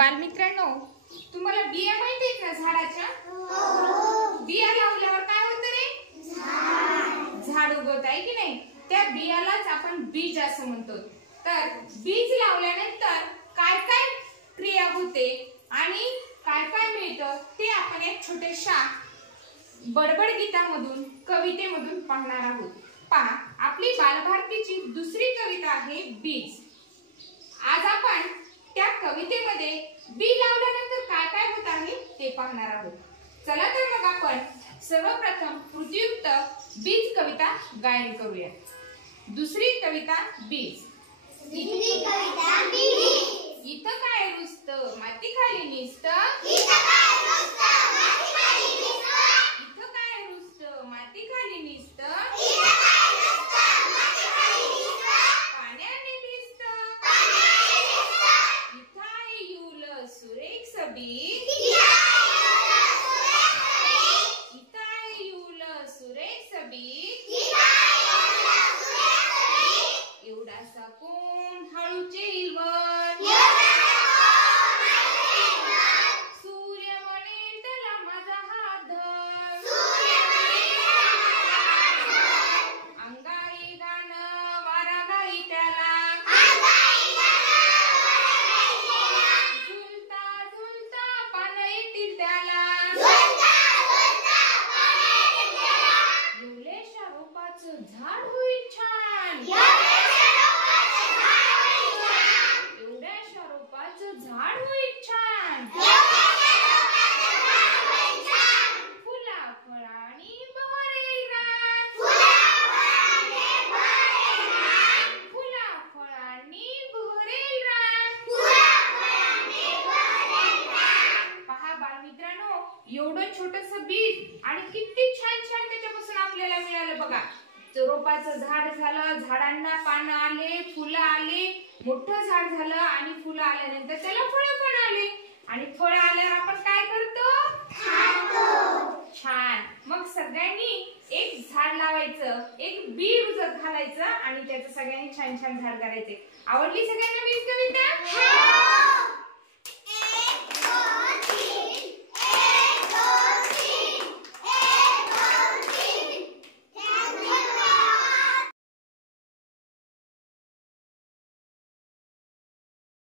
बालमित्रांनो, तुम्हाला बिया माहिती आहेत ना झाडाच्या? हो. बिया लावल्यावर काय होतं रे? झाड उगवत आहे की नाही? त्या बियालाच आपण बीज असं म्हणतो. तर बीज लावल्यानंतर काय काय क्रिया होते आणि काय काय मिळतं ते आपण एक छोट्याशा बडबड गीतामधून कवितेमधून पाहणार आहोत. पहा, आपली बालभारतीची दुसरी कविता आहे बीज. आज आपण त्या कवितेमध्ये बी लावल्यानंतर काय काय होत आहे ते पाहणार आहोत. चला तर मग आपण सर्वप्रथम कृतीयुक्त बीज कविता गायन करूया. दुसरी कविता बीज. इथं काय रुजत माती खाली निसत, इथं काय रुजत माती खाली निसत, पाण्याने दिसत, इथं आहे युल सुरेख सबीज, इथं आहे युल सुरेख सबीज, एवढासा कोण हळूचे इलवर, सूर्य म्हणेल त्याला माझा हात धर, अंगाई गाणं वारा गाई त्याला, झुलता झुलता पानं येतील त्याला, एवढ्याशा रोपाचं झाड होईल छान, एवढ्याशा रोपाचं झाड होईल छान, फुला फळांनी बहरेल रान, फुला फळांनी बहरेल रान. पहा बालमित्रांनो, एवढं छोटंसं बीज आणि किती छान छान त्याच्यापासून आपल्याला मिळालं बघा. रोपाचं झाड झालं, झाडांना पानं आले, फुलं आले, मोठं झाड झालं आणि फुलं आल्यानंतर त्याला फळं पण आले आणि फळं आल्यावर आपण काय करतो? खातो. छान. मग सगळ्यांनी एक झाड लावायचं, एक बी रुजत घालायचं आणि त्याचं सगळ्यांनी छान छान झाड करायचे. आवडली सगळ्यांना बीज कविता?